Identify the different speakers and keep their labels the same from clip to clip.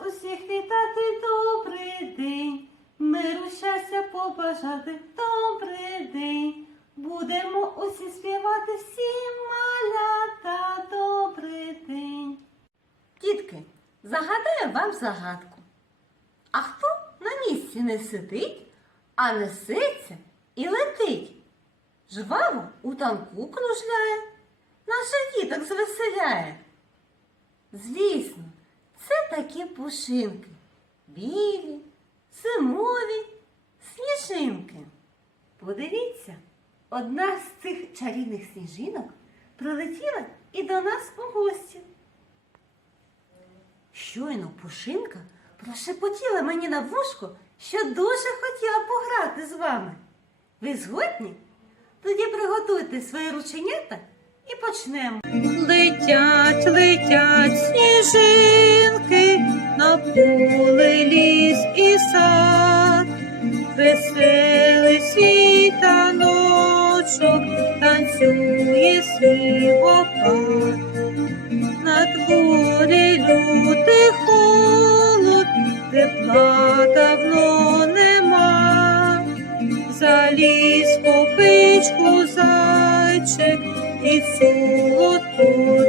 Speaker 1: усіх вітати добрий день, миру щастя побажати добрий день. Будемо усі співати всі малята добрий день. Дітки, загадаю вам загадку. А хто на місці не сидить, а несеться і летить? Жваво у танку кружляє, наших діток звеселяє. Звісно такі пушинки, білі, зимові сніжинки. Подивіться, одна з цих чарівних сніжинок прилетіла і до нас у гості. Щойно пушинка прошепотіла мені на вушко, що дуже хотіла пограти з вами. Ви згодні? Тоді приготуйте свої рученята і почнемо. Летять, летять сніжинки на поле ліс і сад, веселий світаночок танцює снігопад. На дворі лютий холод, тепла давно нема. Заліз по пичку зайчик і солодко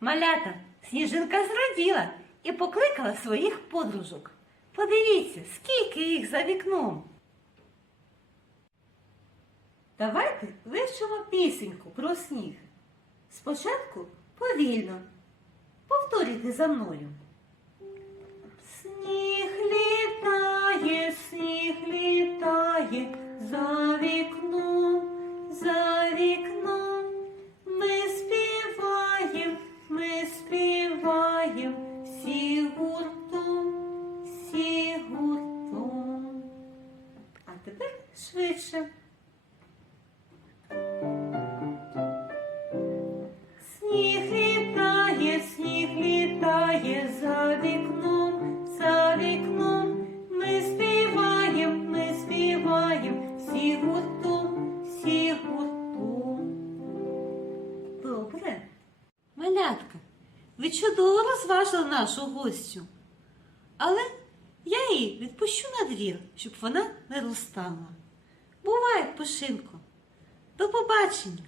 Speaker 1: Малята, сніжинка зраділа і покликала своїх подружок. Подивіться, скільки їх за вікном. Давайте вивчимо пісеньку про сніг. Спочатку повільно. Повторюйте за мною. Співаєм всі гуртом, всі гуртом. А тепер швидше. Сніг літає, сніг літає за вікном, за вікном. Ми співаєм, ми співаєм всі гуртом, всі гуртом. Добре. Малятка, ви чудово розважили нашу гостю. Але я її відпущу на двір, щоб вона не розстала. Бувай, Пушинко. До побачення.